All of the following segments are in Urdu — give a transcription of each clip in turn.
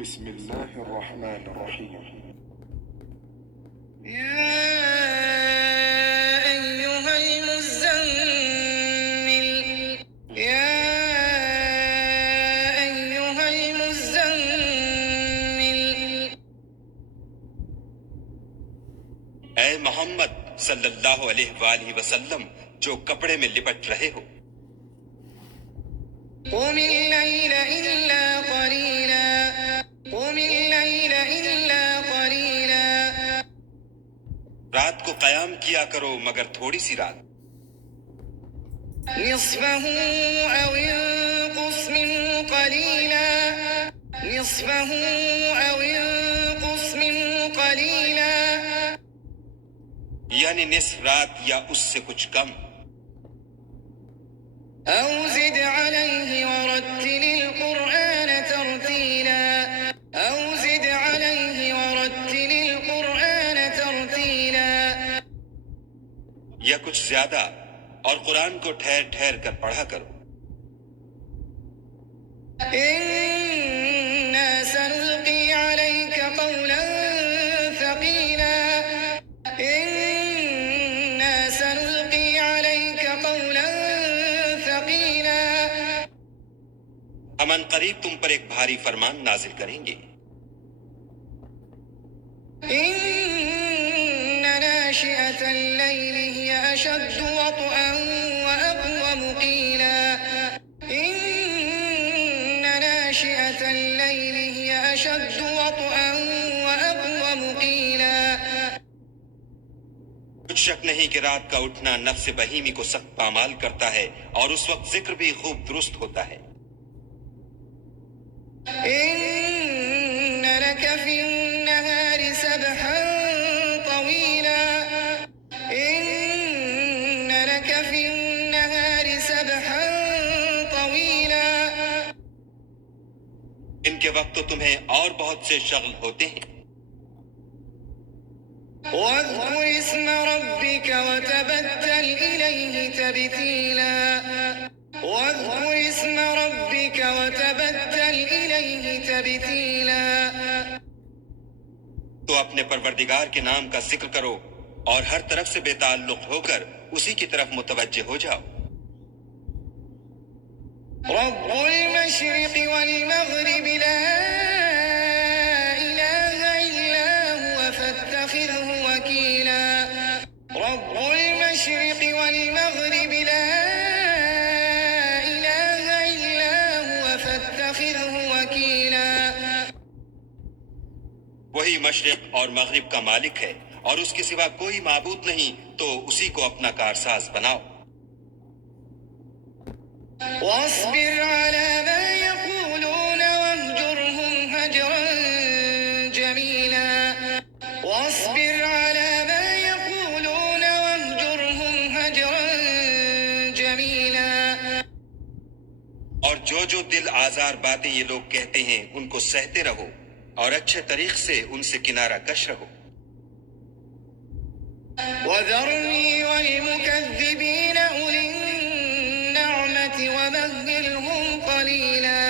بسم الله الرحمن الرحيم. يا أيها المزمل يا أيها المزمل اے محمد صلی اللہ علیہ وآلہ وسلم جو کپڑے میں لپٹ رہے ہو، قم الليل إلا قليلا قم الليل إلا قليلا رات کو قیام کیا کرو مگر تھوڑی سی رات، نصفه أو انقص منه قليلا نصفه أو انقص منه قليلا یعنی نصف رات یا اس سے کچھ کم، أو زد عليه ورتل القرآن ترتيلا أو زد عليه ورتل القرآن ترتيلا یا کچھ زیادہ، اور قرآن کو ٹھہر ٹھہر کر پڑھا کرو، إنا سنلقي عليك قولا ثقيلا إنا سنلقي عليك قولا ثقيلا ہم ان قریب تم پر ایک بھاری فرمان نازل کریں گے، إن ناشئة الليل هي أشد وطئا وأقوم قيلا إن ناشئة الليل هي أشد وطئا وأقوم قيلا کچھ شک نہیں کہ رات کا اٹھنا نفس بہیمی کو سخت پامال کرتا ہے، اور اس وقت ذکر بھی خوب درست ہوتا ہے، إن لك في النهار سبحا طويلا إن لك في النهار سبحا طويلا ان کے وقت تو تمہیں اور بہت سے شغل ہوتے ہیں، واذكر اسم ربك وتبتل إليه تبتيلا واذكر اسم ربك وتبتل إليه تبتيلا تو اپنے پروردگار کے نام کا ذکر کرو اور ہر طرف سے بے تعلق ہو کر اسی کی طرف متوجہ ہو جاؤ، رب المشرق والمغرب لا إله إلا هو فاتخذه وكيلا رب المشرق والمغرب لا إله إلا هو فاتخذه وكيلا وہی مشرق اور مغرب کا مالک ہے، اور اس کے سوا کوئی معبود نہیں، تو اسی کو اپنا کارساز بناؤ، واصبر على ما يقولون واهجرهم هجرا جميلا واصبر على ما يقولون واهجرهم هجرا جميلا اور جو دل آزار باتیں یہ لوگ کہتے ہیں ان کو سہتے رہو، اور اچھے طریق سے ان سے کنارہ کش رہو، وذرني والمكذبين أولي النعمة ومهلهم قليلا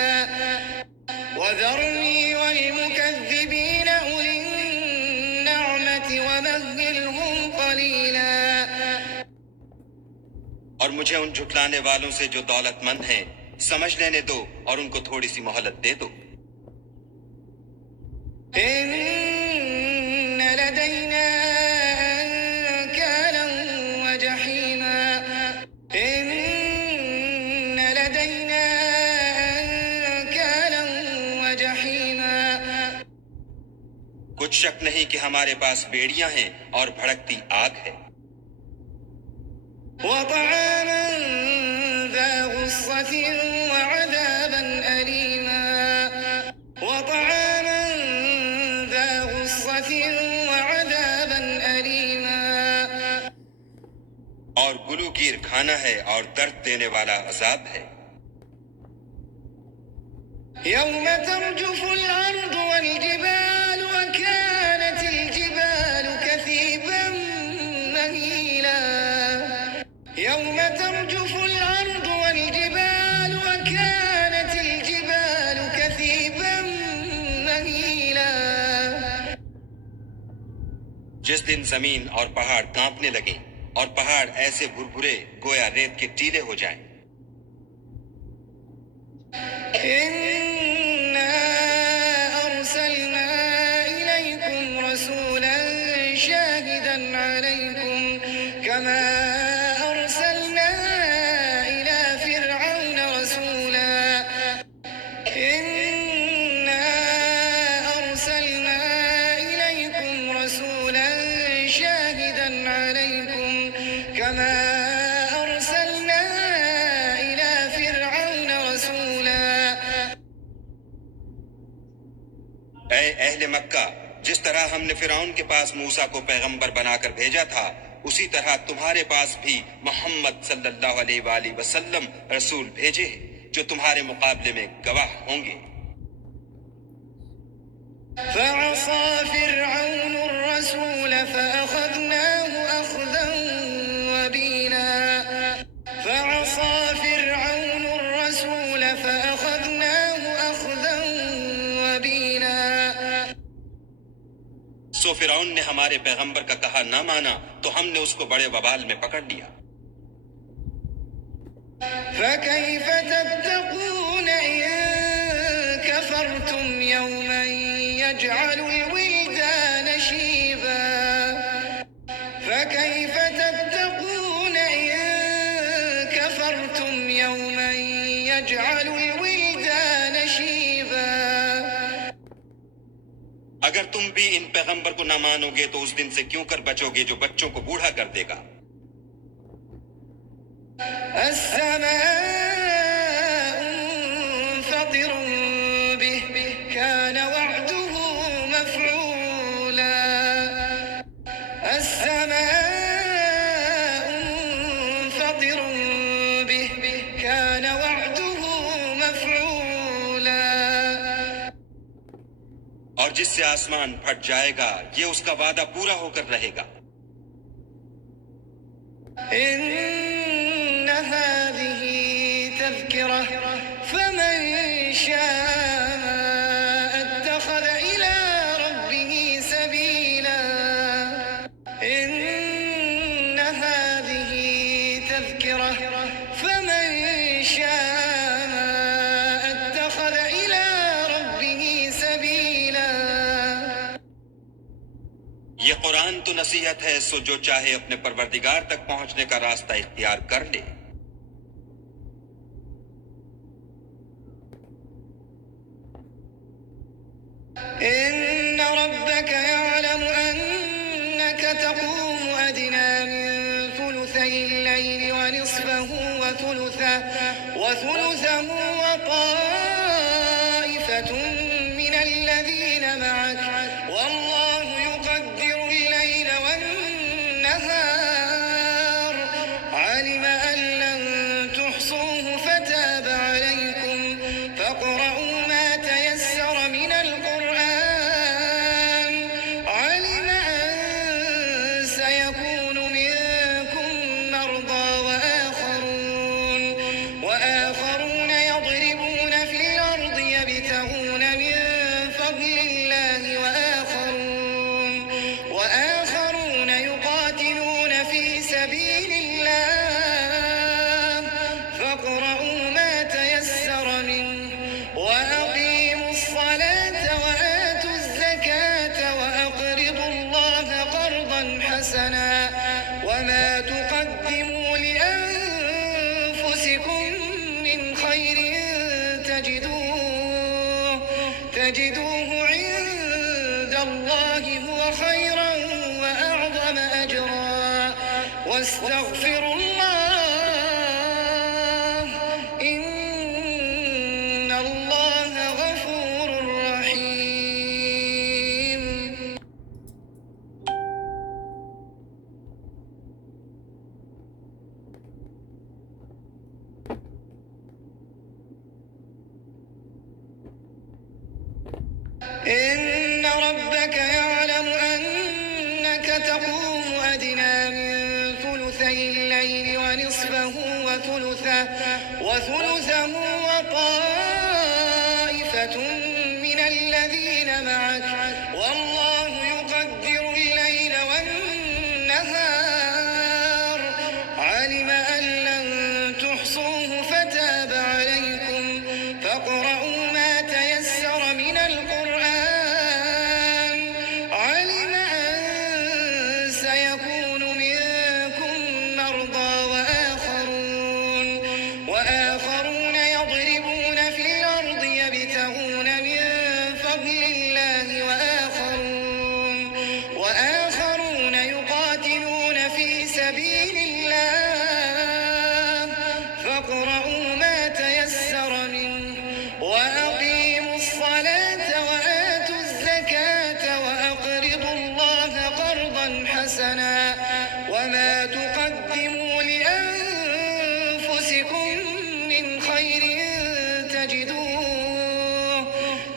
وذرني والمكذبين أولي النعمة ومهلهم قليلا اور مجھے ان جھٹلانے والوں سے جو دولت مند ہیں سمجھ لینے دو، اور ان کو تھوڑی سی مہلت دے دو، إن لدينا أنكالا وجحيما إن لدينا أنكالا وجحيما کچھ شک نہیں کہ ہمارے پاس بیڑیاں ہیں اور بھڑکتی آگ ہے، وطعاما ذا غصة وعذابا أليما وطعاما ذا غصة وعذابا أليما اور گلوگیر کھانا ہے اور درد دینے والا عذاب ہے، يوم ترجف الأرض والجبال وكانت الجبال كثيبا مهيلا يوم ترجف الأرض والجبال وكانت الجبال كثيبا مهيلا دن زمین اور پہاڑ کانپنے لگیں اور پہاڑ ایسے بھربھرے گویا ریت کے ٹیلے ہو جائیں۔ إنا أرسلنا إليكم رسولا شاهدا عليكم كما أرسلنا إلى فرعون رسولا إنا أرسلنا إليكم رسولا شاهدا عليكم كما أرسلنا إلى فرعون رسولا۔ اے اہل مکہ، جس طرح ہم نے فرعون کے پاس موسیٰ کو پیغمبر بنا کر بھیجا تھا، اسی طرح تمہارے پاس بھی محمد صلی اللہ علیہ وآلہ وسلم رسول بھیجے جو تمہارے مقابلے میں گواہ ہوں گے۔ فعصى فرعون الرسول فأخذناه أخذا وبيلا فعصى فرعون الرسول فأخذناه أخذا وبيلا۔ سو فرعون نے ہمارے پیغمبر کا کہا نہ مانا تو ہم نے اس کو بڑے وبال میں پکڑ لیا۔ فكيف تتقون إن كفرتم يوما يجعل الولدان شيبا فكيف تتقون إن كفرتم يوما يجعل الولدان شيبا۔ اگر تم بھی ان پیغمبر کو نہ مانو گے تو اس دن سے کیوں کر بچو گے جو بچوں کو بوڑھا کر دے گا۔ السماء منفطر به كان وعده مفعولا السماء منفطر به كان وعده مفعولا۔ اور جس سے آسمان پھٹ جائے گا یہ اس کا وعدہ پورا ہو کر رہے گا۔ إن هذه تذكرة فمن شاء اتخذ إلى ربه سبيلا إن هذه تذكرة فمن شاء اتخذ إلى ربه سبيلا۔ یہ قرآن تو نصیحت ہے، سو جو چاہے اپنے پروردگار تک پہنچنے کا راستہ اختیار کر لے۔ إن ربك يعلم أنك تقوم أدنى من ثلثي الليل ونصفه وثلثه وطائفة من الذين معك والله يقدر الليل والنهار علم أن لن تحصوه فتاب عليكم فاقرؤوا ما تيسر من القرآن علم أن سيكون منكم مرضى وآخرون يضربون في الأرض يبتغون من فضل الله وآخرون يقاتلون في سبيل الله فاقرؤوا ما تيسر منه وأقيموا الصلاة وآتوا الزكاة وأقرضوا الله قرضا حسنا وما تقدموا لأنفسكم من خير تجدوه عند الله هو خيرا وأعظم أجرا واستغفروا الله إن الله غفور رحيم۔ إن ربك يعلم أنك تقوم أدنى من ثلثي الليل ونصفه وثلثه وطائفة من الذين معك والله يقدر الليل والنهار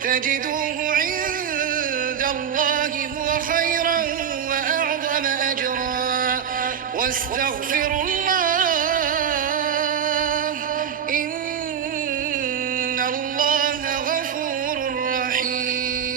تجدوه عند الله هو خيرا وأعظم أجرا واستغفروا الله إن الله غفور رحيم.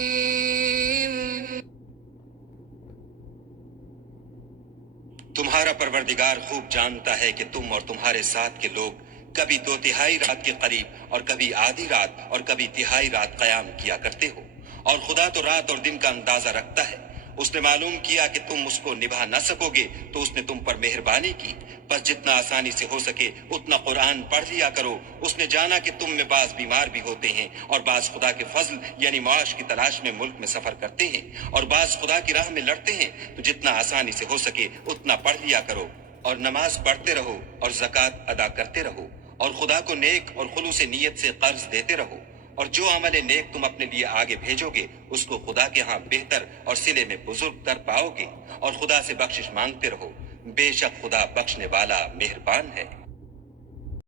تمہارا پروردگار خوب جانتا ہے کہ تم اور تمہارے ساتھ کے لوگ کبھی 2/3 رات کے قریب اور کبھی آدھی رات اور کبھی تہائی رات قیام کیا کرتے ہو، اور خدا تو رات اور دن کا اندازہ رکھتا ہے. اس نے معلوم کیا کہ تم اس کو نبھا نہ سکو گے تو اس نے تم پر مہربانی کی، بس جتنا آسانی سے ہو سکے اتنا قرآن پڑھ لیا کرو. اس نے جانا کہ تم میں بعض بیمار بھی ہوتے ہیں اور بعض خدا کے فضل یعنی معاش کی تلاش میں ملک میں سفر کرتے ہیں، اور بعض خدا کی راہ میں لڑتے ہیں، تو جتنا آسانی سے ہو سکے اتنا پڑھ لیا کرو، اور نماز پڑھتے رہو اور زکوٰۃ ادا کرتے رہو، اور خدا کو نیک اور خلوص نیت سے قرض دیتے رہو، اور جو عمل نیک تم اپنے لیے آگے بھیجو گے اس کو خدا کے ہاں بہتر اور صلے میں بزرگ کر پاؤ گے، اور خدا سے بخشش مانگتے رہو، بے شک خدا بخشنے والا مہربان ہے.